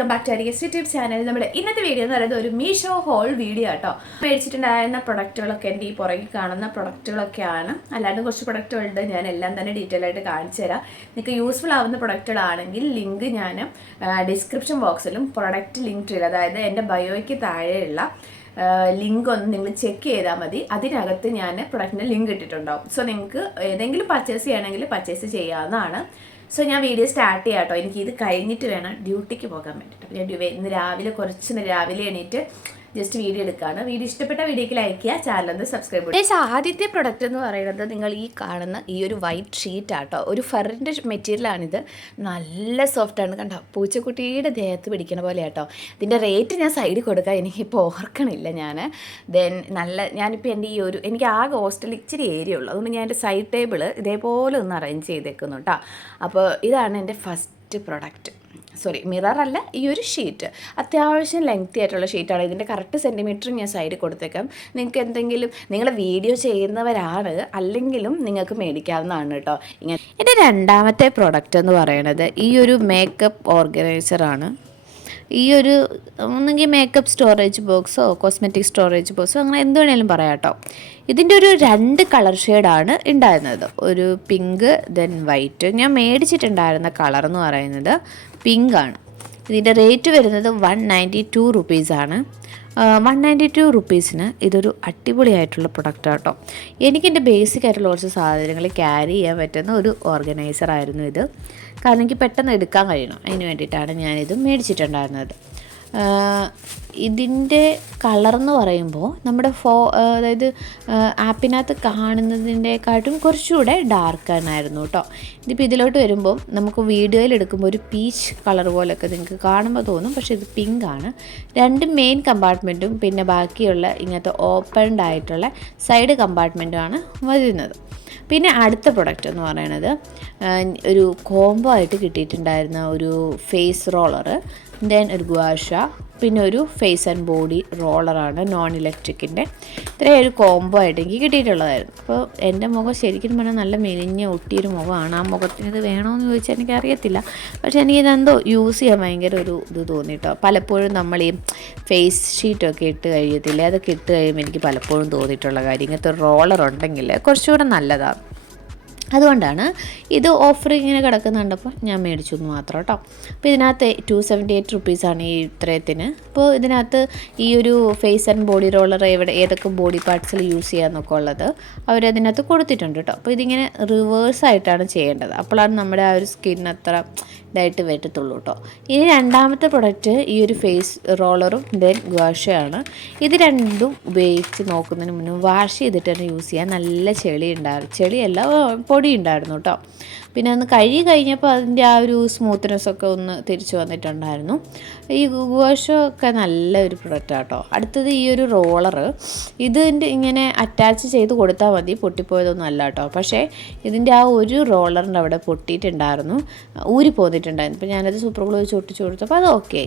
Welcome back to Arikas YouTube channel. നമ്മുടെ ഇന്നത്തെ video എന്ന് പറയുന്നത് ഒരു മീഷോ ഹോൾ വീഡിയോ ആട്ടോ. മേടിച്ചിട്ടുണ്ടായിരുന്ന പ്രൊഡക്റ്റുകളൊക്കെ എൻ്റെ ഈ പുറകിൽ കാണുന്ന പ്രൊഡക്റ്റുകളൊക്കെയാണ്. അല്ലാണ്ട് കുറച്ച് പ്രൊഡക്റ്റുകളുണ്ട്, ഞാൻ എല്ലാം തന്നെ ഡീറ്റെയിൽ ആയിട്ട് കാണിച്ചു തരാം. നിങ്ങൾക്ക് യൂസ്ഫുൾ ആവുന്ന പ്രൊഡക്റ്റുകളാണെങ്കിൽ ലിങ്ക് ഞാൻ ഡിസ്ക്രിപ്ഷൻ ബോക്സിലും പ്രൊഡക്റ്റ് ലിങ്ക് ട്രീൽ, അതായത് എൻ്റെ ബയോയ്ക്ക് താഴെയുള്ള ലിങ്ക് ഒന്ന് നിങ്ങൾ ചെക്ക് ചെയ്താൽ മതി. അതിനകത്ത് ഞാൻ പ്രൊഡക്റ്റിൻ്റെ ലിങ്ക് ഇട്ടിട്ടുണ്ടാവും. സോ നിങ്ങൾക്ക് ഏതെങ്കിലും പർച്ചേസ് ചെയ്യണമെങ്കിൽ പർച്ചേസ് ചെയ്യാവുന്നതാണ്. സോ ഞാൻ വീഡിയോ സ്റ്റാർട്ട് ചെയ്യാം കേട്ടോ. എനിക്ക് ഇത് കഴിഞ്ഞിട്ട് വേണം ഡ്യൂട്ടിക്ക് പോകാൻ വേണ്ടിയിട്ട്. അപ്പോൾ ഞാൻ ഇന്ന് രാവിലെ എണീറ്റ് ജസ്റ്റ് വീഡിയോ എടുക്കുകയാണ്. വീഡിയോ ഇഷ്ടപ്പെട്ട വീഡിയോക്ക് ലൈക്ക് ചെയ്യുക, ചാനലൊന്ന് സബ്സ്ക്രൈബ് ചെയ്യുക. ആദ്യത്തെ പ്രൊഡക്റ്റ് എന്ന് പറയുന്നത് നിങ്ങൾ ഈ കാണുന്ന ഈ ഒരു വൈറ്റ് ഷീറ്റ് ആട്ടോ. ഒരു ഫറിൻ്റെ മെറ്റീരിയലാണിത്. നല്ല സോഫ്റ്റാണ്, കണ്ടോ, പൂച്ചക്കുട്ടിയുടെ ദേഹത്ത് പിടിക്കണ പോലെ ആട്ടോ. ഇതിൻ്റെ റേറ്റ് ഞാൻ സൈഡിൽ കൊടുക്കാം, എനിക്കിപ്പോൾ ഓർക്കണില്ല ഞാൻ. ഞാനിപ്പോൾ എൻ്റെ എനിക്ക് ആകെ ഹോസ്റ്റലിൽ ഇച്ചിരി ഏരിയ ഉള്ളൂ, അതുകൊണ്ട് ഞാൻ എൻ്റെ സൈഡ് ടേബിൾ ഇതേപോലെ ഒന്ന് അറേഞ്ച് ചെയ്തേക്കുന്നു കേട്ടോ. അപ്പോൾ ഇതാണ് എൻ്റെ ഫസ്റ്റ് പ്രൊഡക്റ്റ്. മിററല്ല, ഈ ഒരു ഷീറ്റ് അത്യാവശ്യം ലെങ്തി ആയിട്ടുള്ള ഷീറ്റാണ്. ഇതിൻ്റെ കറക്റ്റ് സെൻറ്റിമീറ്റർ ഞാൻ സൈഡിൽ കൊടുത്തേക്കാം. നിങ്ങൾക്ക് എന്തെങ്കിലും നിങ്ങൾ വീഡിയോ ചെയ്യുന്നവരാണ് അല്ലെങ്കിലും നിങ്ങൾക്ക് മേടിക്കാവുന്നതാണ് കേട്ടോ. ഇങ്ങനെ എൻ്റെ രണ്ടാമത്തെ പ്രൊഡക്റ്റ് എന്ന് പറയുന്നത് ഈ ഒരു മേക്കപ്പ് ഓർഗനൈസറാണ്. ഈ ഒരു ഒന്നെങ്കിൽ മേക്കപ്പ് സ്റ്റോറേജ് ബോക്സോ കോസ്മെറ്റിക് സ്റ്റോറേജ് ബോക്സോ അങ്ങനെ എന്ത് വേണേലും പറയാം കേട്ടോ. ഇതിൻ്റെ ഒരു 2 കളർ ഷെയ്ഡാണ് ഉണ്ടായിരുന്നത്, ഒരു പിങ്ക് ദെൻ വൈറ്റ്. ഞാൻ മേടിച്ചിട്ടുണ്ടായിരുന്ന കളർ എന്ന് പറയുന്നത് പിങ്കാണ്. ഇതിൻ്റെ റേറ്റ് വരുന്നത് 192 റുപ്പീസാണ്. 192 റുപ്പീസിന് ഇതൊരു അടിപൊളിയായിട്ടുള്ള പ്രൊഡക്റ്റ് കേട്ടോ. എനിക്കെൻ്റെ ബേസിക് ആയിട്ടുള്ള കുറച്ച് സാധനങ്ങൾ ക്യാരി ചെയ്യാൻ പറ്റുന്ന ഒരു ഓർഗനൈസർ ആയിരുന്നു ഇത്. കാരണം എനിക്ക് പെട്ടെന്ന് എടുക്കാൻ കഴിയണം, അതിന് വേണ്ടിയിട്ടാണ് ഞാനിത് മേടിച്ചിട്ടുണ്ടായിരുന്നത്. ഇതിൻ്റെ കളറെന്ന് പറയുമ്പോൾ നമ്മുടെ അതായത് ആപ്പിനകത്ത് കാണുന്നതിൻ്റെക്കാട്ടും കുറച്ചുകൂടെ ഡാർക്കാനായിരുന്നു കേട്ടോ. ഇതിപ്പോൾ ഇതിലോട്ട് വരുമ്പോൾ നമുക്ക് വീഡിയോയിൽ എടുക്കുമ്പോൾ ഒരു പീച്ച് കളർ പോലെയൊക്കെ നിങ്ങൾക്ക് കാണുമ്പോൾ തോന്നും, പക്ഷേ ഇത് പിങ്കാണ്. 2 മെയിൻ കമ്പാർട്ട്മെൻറ്റും പിന്നെ ബാക്കിയുള്ള ഇങ്ങനത്തെ ഓപ്പൺഡ് ആയിട്ടുള്ള സൈഡ് കമ്പാർട്ട്മെൻറ്റുമാണ് വരുന്നത്. പിന്നെ അടുത്ത പ്രൊഡക്റ്റ് എന്ന് പറയുന്നത് ഒരു കോംബോ ആയിട്ട് കിട്ടിയിട്ടുണ്ടായിരുന്ന ഒരു ഫേസ് റോളർ, ദെൻ ഒരു ഗുവാഷ, പിന്നെ ഒരു ഫേസ് ആൻഡ് ബോഡി റോളറാണ് നോൺ ഇലക്ട്രിക്കിൻ്റെ. ഇത്രയും ഒരു കോംബോ ആയിട്ട് എനിക്ക് കിട്ടിയിട്ടുള്ളതായിരുന്നു. അപ്പോൾ എൻ്റെ മുഖം ശരിക്കും പറഞ്ഞാൽ നല്ല മെലിഞ്ഞ ഒട്ടിയൊരു മുഖമാണ്. ആ മുഖത്തിന് ഇത് വേണമെന്ന് ചോദിച്ചാൽ എനിക്കറിയത്തില്ല, പക്ഷേ എനിക്കിതെന്തോ യൂസ് ചെയ്യാൻ ഭയങ്കര ഒരു ഇത് തോന്നിയിട്ടോ. പലപ്പോഴും നമ്മൾ ഈ ഫേസ് ഷീറ്റൊക്കെ ഇട്ട് കഴിയത്തില്ലേ, അതൊക്കെ ഇട്ട് കഴിയുമ്പോൾ എനിക്ക് പലപ്പോഴും തോന്നിയിട്ടുള്ള കാര്യം ഇങ്ങനത്തെ റോളർ ഉണ്ടെങ്കിൽ കുറച്ചുകൂടെ നല്ലതാണ്. അതുകൊണ്ടാണ് ഇത് ഓഫർ ഇങ്ങനെ കിടക്കുന്നുണ്ടപ്പോൾ ഞാൻ മേടിച്ചു എന്ന് മാത്രം കേട്ടോ. അപ്പോൾ ഇതിനകത്ത് 278 റുപ്പീസാണ് ഈ ഇത്രയത്തിന്. അപ്പോൾ ഇതിനകത്ത് ഈ ഒരു ഫേസ് ആൻഡ് ബോഡി റോളർ ഏതൊക്കെ ബോഡി പാർട്സിൽ യൂസ് ചെയ്യാമെന്നൊക്കെ ഉള്ളത് അവരതിനകത്ത് കൊടുത്തിട്ടുണ്ട് കേട്ടോ. അപ്പോൾ ഇതിങ്ങനെ റിവേഴ്സായിട്ടാണ് ചെയ്യേണ്ടത്, അപ്പോഴാണ് നമ്മുടെ ആ ഒരു സ്കിൻ അത്ര ഇതായിട്ട് വരത്തുള്ളൂ കേട്ടോ. ഇനി രണ്ടാമത്തെ പ്രൊഡക്റ്റ് ഈ ഒരു ഫേസ് റോളറും ദെൻ ഗുവാഷയാണ്. ഇത് രണ്ടും ഉപയോഗിച്ച് നോക്കുന്നതിന് മുന്നേ വാഷ് ചെയ്തിട്ട് തന്നെ യൂസ് ചെയ്യാൻ. നല്ല ചെളിയല്ല പൊടി ഉണ്ടായിരുന്നു കേട്ടോ. പിന്നെ ഒന്ന് കഴുകി കഴിഞ്ഞപ്പോൾ അതിൻ്റെ ആ ഒരു സ്മൂത്ത്നെസ്സൊക്കെ ഒന്ന് തിരിച്ചു വന്നിട്ടുണ്ടായിരുന്നു. ഈ ഗുവാഷൊക്കെ നല്ലൊരു പ്രൊഡക്റ്റാണ് കേട്ടോ. അടുത്തത് ഈ ഒരു റോളർ, ഇതിൻ്റെ ഇങ്ങനെ അറ്റാച്ച് ചെയ്ത് കൊടുത്താൽ മതി, പൊട്ടിപ്പോയതൊന്നും അല്ല കേട്ടോ. പക്ഷേ ഇതിൻ്റെ ആ ഒരു റോളറിൻ്റെ അവിടെ പൊട്ടിയിട്ടുണ്ടായിരുന്നു, ഊരി പോന്നിട്ടുണ്ടായിരുന്നു. ഇപ്പോൾ ഞാനത് സൂപ്പർ ഗ്ലൂ വെച്ച് ഒട്ടിച്ച് കൊടുത്തപ്പോൾ അത് ഓക്കെ.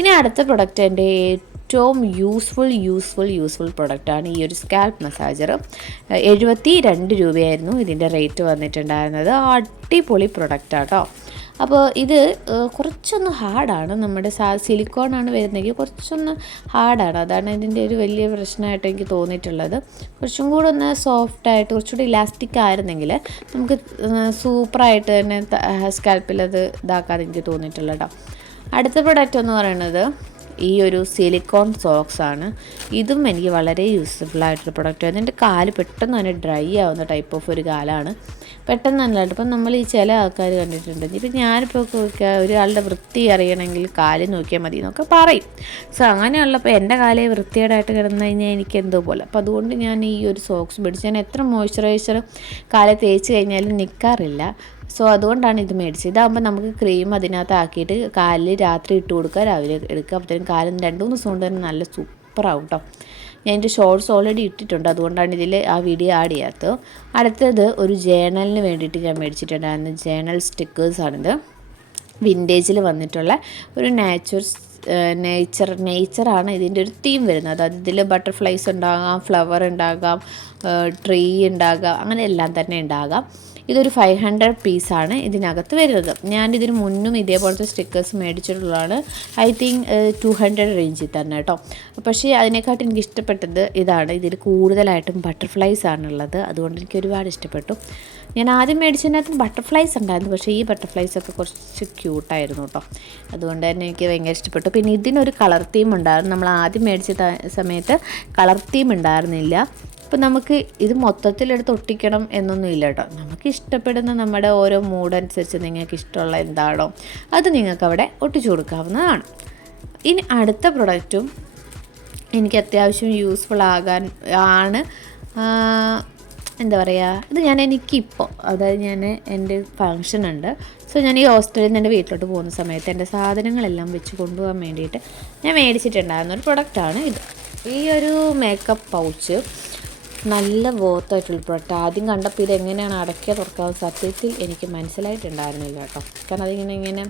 ഇനി അടുത്ത പ്രൊഡക്റ്റ് എൻ്റെ ഏറ്റവും യൂസ്ഫുൾ പ്രൊഡക്റ്റാണ് ഈ ഒരു സ്കാൽപ്പ് മസാജർ. 72 രൂപയായിരുന്നു ഇതിൻ്റെ റേറ്റ് വന്നിട്ടുണ്ടായിരുന്നത്. അടിപൊളി പ്രൊഡക്റ്റാണ് കേട്ടോ. അപ്പോൾ ഇത് കുറച്ചൊന്ന് ഹാർഡാണ്, നമ്മുടെ സിലിക്കോണാണ് വരുന്നതെങ്കിൽ കുറച്ചൊന്ന് ഹാർഡാണ്. അതാണ് ഇതിൻ്റെ ഒരു വലിയ പ്രശ്നമായിട്ട് എനിക്ക് തോന്നിയിട്ടുള്ളത്. കുറച്ചും കൂടെ ഒന്ന് സോഫ്റ്റായിട്ട് കുറച്ചുകൂടി ഇലാസ്റ്റിക് ആയിരുന്നെങ്കിൽ നമുക്ക് സൂപ്പറായിട്ട് തന്നെ സ്കാൽപ്പിൽ അത് ഇതാക്കാതെ എനിക്ക് തോന്നിയിട്ടുള്ളത് കേട്ടോ. അടുത്ത പ്രൊഡക്റ്റ് എന്ന് പറയുന്നത് ഈ ഒരു സിലിക്കോൺ സോക്സാണ്. ഇതും എനിക്ക് വളരെ യൂസ്ഫുള്ളായിട്ടൊരു പ്രൊഡക്റ്റാണ്. എൻ്റെ കാല് പെട്ടെന്ന് തന്നെ ഡ്രൈ ആവുന്ന ടൈപ്പ് ഓഫ് ഒരു കാലാണ്, പെട്ടെന്ന് നല്ലതായിട്ട്. ഇപ്പം നമ്മൾ ഈ ചില ആൾക്കാർ കണ്ടിട്ടുണ്ട്, ഇപ്പം ഞാനിപ്പോൾ ഒരാളുടെ വൃത്തി അറിയണമെങ്കിൽ കാല് നോക്കിയാൽ മതി എന്നൊക്കെ പറയും. സോ അങ്ങനെയുള്ളപ്പോൾ എൻ്റെ കാലേ വൃത്തികേടായിട്ട് കിടന്നു കഴിഞ്ഞാൽ എനിക്ക് എന്തോ പോലെ. അപ്പോൾ അതുകൊണ്ട് ഞാൻ ഈ ഒരു സോക്സ് മേടിച്ച് ഞാൻ എത്ര മോയ്സ്ചറൈസർ കാലെ തേച്ച് കഴിഞ്ഞാലും നിൽക്കാറില്ല. സോ അതുകൊണ്ടാണ് ഇത് മേടിച്ചത്. ഇതാകുമ്പോൾ നമുക്ക് ക്രീം അതിനകത്ത് ആക്കിയിട്ട് കാലിൽ രാത്രി ഇട്ട് കൊടുക്കുക, രാവിലെ എടുക്കുക. അപ്പോഴത്തേക്കും കാലം 2-3 ദിവസം കൊണ്ട് തന്നെ നല്ല സൂപ്പറാവും കേട്ടോ. ഞാൻ എൻ്റെ ഷോർട്സ് ഓൾറെഡി ഇട്ടിട്ടുണ്ട്, അതുകൊണ്ടാണ് ഇതിൽ ആ വീഡിയോ ആഡ് ചെയ്യാത്തത്. അടുത്തത് ഒരു ജേണലിന് വേണ്ടിയിട്ട് ഞാൻ മേടിച്ചിട്ടുണ്ടായിരുന്നു. ജേണൽ സ്റ്റിക്കേഴ്സാണിത്. വിൻറ്റേജിൽ വന്നിട്ടുള്ള ഒരു നേച്ചറാണ് ഇതിൻ്റെ ഒരു തീം വരുന്നത്. അതായത് ഇതിൽ ബട്ടർഫ്ലൈസ് ഉണ്ടാകാം, ഫ്ലവർ ഉണ്ടാകാം, ട്രീ ഉണ്ടാകാം, അങ്ങനെ എല്ലാം തന്നെ ഉണ്ടാകാം. ഇതൊരു 500 പീസാണ് ഇതിനകത്ത് വരുന്നത്. ഞാൻ ഇതിന് മുന്നും ഇതേപോലത്തെ സ്റ്റിക്കേഴ്സ് മേടിച്ചിട്ടുള്ളതാണ്. ഐ തിങ്ക് 200 റേഞ്ചിൽ തന്നെ കേട്ടോ. പക്ഷേ അതിനെക്കാട്ടും എനിക്ക് ഇഷ്ടപ്പെട്ടത് ഇതാണ്. ഇതിൽ കൂടുതലായിട്ടും ബട്ടർഫ്ലൈസ് ആണുള്ളത്. അതുകൊണ്ട് എനിക്ക് ഒരുപാട് ഇഷ്ടപ്പെട്ടു. ഞാൻ ആദ്യം മേടിച്ചതിനകത്ത് ബട്ടർഫ്ലൈസ് ഉണ്ടായിരുന്നു, പക്ഷേ ഈ ബട്ടർഫ്ലൈസൊക്കെ കുറച്ച് ക്യൂട്ടായിരുന്നു കേട്ടോ. അതുകൊണ്ട് തന്നെ എനിക്ക് ഭയങ്കര ഇഷ്ടപ്പെട്ടു. പിന്നെ ഇതിനൊരു കളർ തീം ഉണ്ടായിരുന്നു. നമ്മൾ ആദ്യം മേടിച്ച സമയത്ത് കളർ തീം ഉണ്ടായിരുന്നില്ല. അപ്പോൾ നമുക്ക് ഇത് മൊത്തത്തിലെടുത്ത് ഒട്ടിക്കണം എന്നൊന്നും ഇല്ല കേട്ടോ. നമുക്ക് ഇഷ്ടപ്പെടുന്ന നമ്മുടെ ഓരോ മൂഡ് അനുസരിച്ച് നിങ്ങൾക്ക് ഇഷ്ടമുള്ള എന്താണോ അത് നിങ്ങൾക്ക് അവിടെ ഒട്ടിച്ചു കൊടുക്കാവുന്നതാണ്. ഇനി അടുത്ത പ്രൊഡക്റ്റും എനിക്ക് അത്യാവശ്യം യൂസ്ഫുൾ ആണ്. എന്താ പറയുക, ഇത് എനിക്കിപ്പോൾ അതായത് എൻ്റെ ഫങ്ഷൻ ഉണ്ട്. സോ ഞാൻ ഈ ഹോസ്റ്റലിൽ നിന്ന് എൻ്റെ വീട്ടിലോട്ട് പോകുന്ന സമയത്ത് എൻ്റെ സാധനങ്ങളെല്ലാം വെച്ച് കൊണ്ടുപോകാൻ വേണ്ടിയിട്ട് ഞാൻ മേടിച്ചിട്ടുണ്ടായിരുന്ന ഒരു പ്രൊഡക്റ്റാണ് ഇത്. ഈ ഒരു മേക്കപ്പ് പൗച്ച് നല്ല വർത്തായിട്ടുള്ള പ്രൊഡക്റ്റ്. ആദ്യം കണ്ടപ്പോൾ ഇതെങ്ങനെയാണ് അടയ്ക്കുക തുറക്കാവുന്ന സത്യത്തിൽ എനിക്ക് മനസ്സിലായിട്ടുണ്ടായിരുന്നില്ല കേട്ടോ. കാരണം അതിങ്ങനെ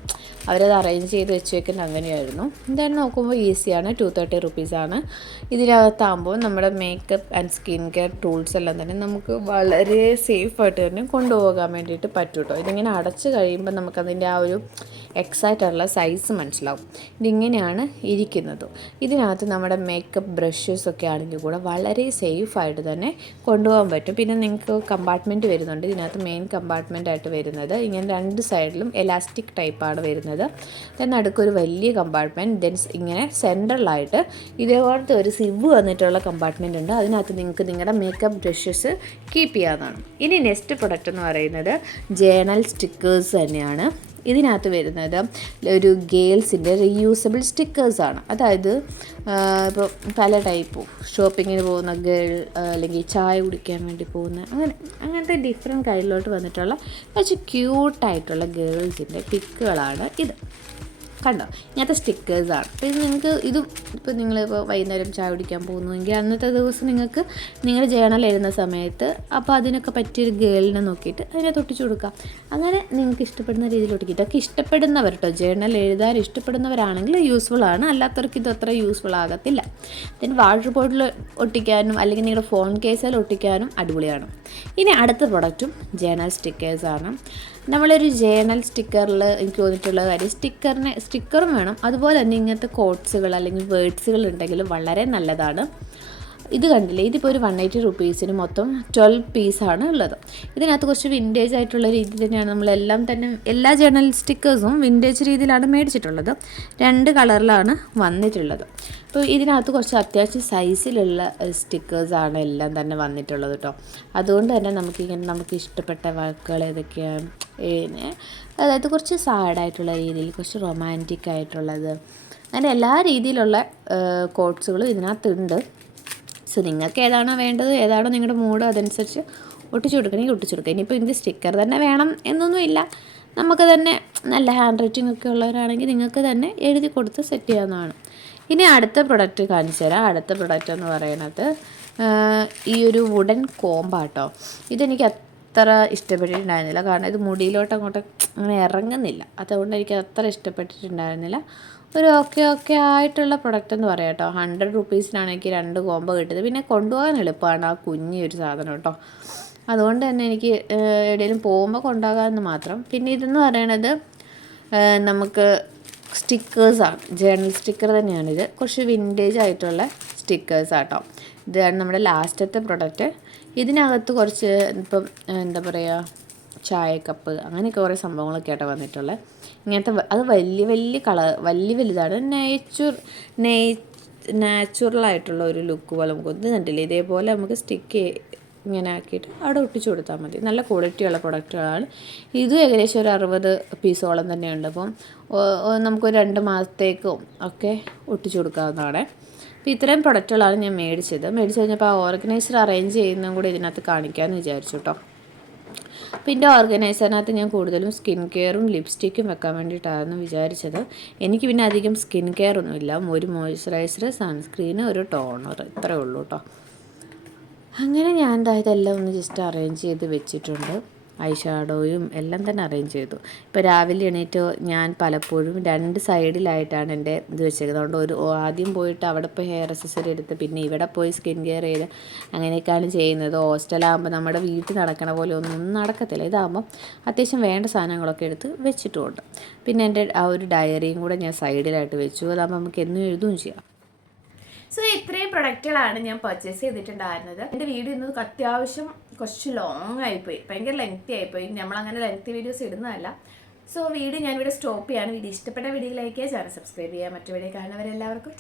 അവരത് അറേഞ്ച് ചെയ്ത് വെച്ച് വെക്കുന്നത് അങ്ങനെയായിരുന്നു. എന്തായാലും നോക്കുമ്പോൾ ഈസിയാണ്. 230 റുപ്പീസാണ്. ഇതിനകത്താകുമ്പോൾ നമ്മുടെ makeup and skin care tools എല്ലാം തന്നെ നമുക്ക് വളരെ സേഫായിട്ട് തന്നെ കൊണ്ടുപോകാൻ വേണ്ടിയിട്ട് പറ്റും കേട്ടോ. ഇതിങ്ങനെ അടച്ച് കഴിയുമ്പോൾ നമുക്കതിൻ്റെ ആ ഒരു എക്സാക്റ്റായിട്ടുള്ള സൈസ് മനസ്സിലാവും. ഇതിങ്ങനെയാണ് ഇരിക്കുന്നത്. ഇതിനകത്ത് നമ്മുടെ മേക്കപ്പ് ബ്രഷസൊക്കെ ആണെങ്കിൽ കൂടെ വളരെ സേഫായിട്ട് തന്നെ കൊണ്ടുപോകാൻ പറ്റും. പിന്നെ നിങ്ങൾക്ക് കമ്പാർട്ട്മെൻറ്റ് വരുന്നുണ്ട്. ഇതിനകത്ത് മെയിൻ കമ്പാർട്ട്മെൻറ്റായിട്ട് വരുന്നത് ഇങ്ങനെ 2 സൈഡിലും എലാസ്റ്റിക് ടൈപ്പാണ് വരുന്നത്. ദെൻ നടുക്കൊരു വലിയ കമ്പാർട്ട്മെൻറ്റ്, ദെൻ ഇങ്ങനെ സെൻട്രലായിട്ട് ഇതേപോലത്തെ ഒരു സിബ് വന്നിട്ടുള്ള കമ്പാർട്ട്മെൻറ്റ് ഉണ്ട്. അതിനകത്ത് നിങ്ങൾക്ക് നിങ്ങളുടെ മേക്കപ്പ് ബ്രഷസ് കീപ്പ് ചെയ്യാവുന്നതാണ്. ഇനി നെക്സ്റ്റ് പ്രൊഡക്റ്റ് എന്ന് പറയുന്നത് ജേണൽ സ്റ്റിക്കേഴ്സ് തന്നെയാണ്. ഇതിനകത്ത് വരുന്നത് ഒരു ഗേൾസിൻ്റെ റീയൂസബിൾ സ്റ്റിക്കേഴ്സാണ്. അതായത് ഇപ്പോൾ പല ടൈപ്പും ഷോപ്പിങ്ങിന് പോകുന്ന ഗേൾ, അല്ലെങ്കിൽ ചായ കുടിക്കാൻ വേണ്ടി പോകുന്ന അങ്ങനത്തെ ഡിഫറെൻറ്റ് കയ്യിലോട്ട് വന്നിട്ടുള്ള കുറച്ച് ക്യൂട്ടായിട്ടുള്ള ഗേൾസിൻ്റെ പിക്കുകളാണ് ഇത്. കണ്ടോ, ഇങ്ങനത്തെ സ്റ്റിക്കേഴ്സാണ്. അപ്പോൾ ഇത് നിങ്ങൾക്ക് ഇപ്പോൾ നിങ്ങളിപ്പോൾ വൈകുന്നേരം ചായ കുടിക്കാൻ പോകുന്നുവെങ്കിൽ അന്നത്തെ ദിവസം നിങ്ങൾക്ക് നിങ്ങളുടെ ജേണൽ എഴുതുന്ന സമയത്ത് അപ്പോൾ അതിനൊക്കെ പറ്റിയൊരു ഗേളിനെ നോക്കിയിട്ട് അതിനെ തൊട്ടിച്ചു കൊടുക്കാം. അങ്ങനെ നിങ്ങൾക്ക് ഇഷ്ടപ്പെടുന്ന രീതിയിൽ ഒട്ടിക്കുക. ഇതൊക്കെ ഇഷ്ടപ്പെടുന്നവർ കേട്ടോ, ജേണൽ എഴുതാൻ ഇഷ്ടപ്പെടുന്നവരാണെങ്കിൽ യൂസ്ഫുൾ ആണ്. അല്ലാത്തവർക്ക് ഇത് അത്ര യൂസ്ഫുൾ ആകത്തില്ല. പിന്നെ വാട്ടർ ബോട്ടിൽ ഒട്ടിക്കാനും അല്ലെങ്കിൽ നിങ്ങളുടെ ഫോൺ കേസിൽ ഒട്ടിക്കാനും അടിപൊളിയാണ്. ഇനി അടുത്ത പ്രൊഡക്റ്റും ജേണൽ സ്റ്റിക്കേഴ്സാണ്. നമ്മളൊരു ജേണൽ സ്റ്റിക്കറിൽ എനിക്ക് തോന്നിയിട്ടുള്ള കാര്യം സ്റ്റിക്കറും വേണം. അതുപോലെ തന്നെ ഇങ്ങനത്തെ കോട്ട്സുകൾ അല്ലെങ്കിൽ വേർഡ്സുകൾ ഉണ്ടെങ്കിൽ വളരെ നല്ലതാണ്. ഇത് കണ്ടില്ലേ, ഇതിപ്പോൾ ഒരു 180 റുപ്പീസിന് മൊത്തം 12 പീസാണ് ഉള്ളത്. ഇതിനകത്ത് കുറച്ച് വിൻറ്റേജ് ആയിട്ടുള്ള രീതി തന്നെയാണ് നമ്മളെല്ലാം തന്നെ എല്ലാ ജേണൽ സ്റ്റിക്കേഴ്സും വിൻറ്റേജ് രീതിയിലാണ് മേടിച്ചിട്ടുള്ളത്. 2 കളറിലാണ് വന്നിട്ടുള്ളത്. അപ്പോൾ ഇതിനകത്ത് കുറച്ച് അത്യാവശ്യം സൈസിലുള്ള സ്റ്റിക്കേഴ്സാണ് എല്ലാം തന്നെ വന്നിട്ടുള്ളത് കേട്ടോ. അതുകൊണ്ട് തന്നെ നമുക്ക് ഇഷ്ടപ്പെട്ട വാക്കുകൾ ഏതൊക്കെയാണ്, അതായത് കുറച്ച് സാഡായിട്ടുള്ള രീതിയിൽ, കുറച്ച് റൊമാൻറ്റിക് ആയിട്ടുള്ളത്, അങ്ങനെ എല്ലാ രീതിയിലുള്ള കോട്ട്സുകളും ഇതിനകത്തുണ്ട്. സോ നിങ്ങൾക്ക് ഏതാണോ വേണ്ടത്, ഏതാണോ നിങ്ങളുടെ മൂഡ്, അതനുസരിച്ച് ഒട്ടിച്ചു കൊടുക്കണമെങ്കിൽ ഒട്ടിച്ചു കൊടുക്കുക. ഇനിയിപ്പോൾ ഇതിൻ്റെ സ്റ്റിക്കർ തന്നെ വേണം എന്നൊന്നുമില്ല. നമുക്ക് തന്നെ നല്ല ഹാൻഡ് റൈറ്റിംഗ് ഒക്കെ ഉള്ളവരാണെങ്കിൽ നിങ്ങൾക്ക് തന്നെ എഴുതി കൊടുത്ത് സെറ്റ് ചെയ്യാവുന്നതാണ്. ഇനി അടുത്ത പ്രൊഡക്റ്റ് കാണിച്ചു തരാം. അടുത്ത പ്രൊഡക്റ്റ് എന്ന് പറയുന്നത് ഈ ഒരു വുഡൻ കോമ്പാട്ടോ. ഇതെനിക്ക് അത്ര ഇഷ്ടപ്പെട്ടിട്ടുണ്ടായിരുന്നില്ല. കാരണം ഇത് മുടിയിലോട്ട് അങ്ങോട്ട് അങ്ങനെ ഇറങ്ങുന്നില്ല. അതുകൊണ്ട് എനിക്ക് അത്ര ഇഷ്ടപ്പെട്ടിട്ടുണ്ടായിരുന്നില്ല. ഒരു ഓക്കെ ആയിട്ടുള്ള പ്രൊഡക്റ്റ് എന്ന് പറയാം കേട്ടോ. 100 റുപ്പീസിനാണ് എനിക്ക് 2 കോംബോ കിട്ടിയത്. പിന്നെ കൊണ്ടുപോകാൻ എളുപ്പമാണ് ആ കുഞ്ഞൊരു സാധനം കേട്ടോ. അതുകൊണ്ട് തന്നെ എനിക്ക് എവിടെയെങ്കിലും പോകുമ്പോൾ കൊണ്ടുപോകാമെന്ന് മാത്രം. പിന്നെ ഇതെന്ന് പറയണത് നമുക്ക് സ്റ്റിക്കേഴ്സാണ്. ജേണൽ സ്റ്റിക്കർ തന്നെയാണിത്. കുറച്ച് വിൻറ്റേജ് ആയിട്ടുള്ള സ്റ്റിക്കേഴ്സാട്ടോ. ഇതാണ് നമ്മുടെ ലാസ്റ്റത്തെ പ്രൊഡക്റ്റ്. ഇതിനകത്ത് കുറച്ച് ഇപ്പം എന്താ പറയുക, ചായ കപ്പ് അങ്ങനെയൊക്കെ കുറേ സംഭവങ്ങളൊക്കെ ആയിട്ട് വന്നിട്ടുള്ളത്. ഇങ്ങനത്തെ അത് വലിയ വലുതാണ്. നാച്ചുറലായിട്ടുള്ള ഒരു ലുക്ക് പോലെ നമുക്ക് ഇത് കണ്ടില്ലേ, ഇതേപോലെ നമുക്ക് സ്റ്റിക്ക് ഇങ്ങനെ ആക്കിയിട്ട് അവിടെ ഒട്ടിച്ചു കൊടുത്താൽ മതി. നല്ല ക്വാളിറ്റിയുള്ള പ്രൊഡക്റ്റുകളാണ്. ഇതും ഏകദേശം ഒരു 60 പീസോളം തന്നെയുണ്ട്. അപ്പം നമുക്കൊരു 2 മാസത്തേക്കും ഒക്കെ ഒട്ടിച്ചു കൊടുക്കാവുന്നതാണ്. അപ്പോൾ ഇത്രയും പ്രൊഡക്റ്റുകളാണ് ഞാൻ മേടിച്ചത് കഴിഞ്ഞപ്പോൾ ആ ഓർഗനൈസർ അറേഞ്ച് ചെയ്യുന്നതും കൂടി ഇതിനകത്ത് കാണിക്കാമെന്ന് വിചാരിച്ചു കേട്ടോ. അപ്പോൾ ഇതിൻ്റെ ഓർഗനൈസറിനകത്ത് ഞാൻ കൂടുതലും സ്കിൻ കെയറും ലിപ്സ്റ്റിക്കും വെക്കാൻ വേണ്ടിയിട്ടായിരുന്നു വിചാരിച്ചത്. എനിക്ക് പിന്നെ അധികം സ്കിൻ കെയർ ഒന്നുമില്ല. ഒരു മോയ്സ്ചറൈസർ, സൺസ്ക്രീന്, ഒരു ടോണർ, ഇത്രയേ ഉള്ളൂ കേട്ടോ. അങ്ങനെ ഞാൻ ഇതെല്ലാം ഒന്ന് ജസ്റ്റ് അറേഞ്ച് ചെയ്ത് വെച്ചിട്ടുണ്ട്. ഐ ഷാഡോയും എല്ലാം തന്നെ അറേഞ്ച് ചെയ്തു. ഇപ്പോൾ രാവിലെ എണീറ്റ് ഞാൻ പലപ്പോഴും 2 സൈഡിലായിട്ടാണ് എൻ്റെ ഇത് വെച്ചേക്കുന്നത്. അതുകൊണ്ട് ആദ്യം പോയിട്ട് അവിടെ പോയി ഹെയർ അക്സസറി എടുത്ത് പിന്നെ ഇവിടെ പോയി സ്കിൻ കെയർ ചെയ്ത് അങ്ങനെയൊക്കെയാണ് ചെയ്യുന്നത്. ഹോസ്റ്റലാകുമ്പോൾ നമ്മുടെ വീട്ടിൽ നടക്കണ പോലെ ഒന്നും നടക്കത്തില്ല. ഇതാകുമ്പോൾ അത്യാവശ്യം വേണ്ട സാധനങ്ങളൊക്കെ എടുത്ത് വെച്ചിട്ടുമുണ്ട്. പിന്നെ എൻ്റെ ആ ഒരു ഡയറിയും കൂടെ ഞാൻ സൈഡിലായിട്ട് വെച്ചു. അതാകുമ്പോൾ നമുക്ക് എന്നും എഴുതുകയും ചെയ്യാം. സോ ഇത്രയും പ്രൊഡക്റ്റുകളാണ് ഞാൻ പർച്ചേസ് ചെയ്തിട്ടുണ്ടായിരുന്നത്. എൻ്റെ വീഡിയോ ഇന്ന് അത്യാവശ്യം കുറച്ച് ലോങ് ആയിപ്പോയി, ഭയങ്കര ലെങ്തി ആയിപ്പോയി. നമ്മളങ്ങനെ ലെങ്തി വീഡിയോസ് ഇടുന്നതല്ല. സോ വീഡിയോ ഞാനിവിടെ സ്റ്റോപ്പ് ചെയ്യാണ്. വീഡിയോ ഇഷ്ടപ്പെട്ട വീഡിയോയിലേക്ക് ചാനൽ സബ്സ്ക്രൈബ് ചെയ്യുക. മറ്റു വീഡിയോ കാണുന്നവരെല്ലാവർക്കും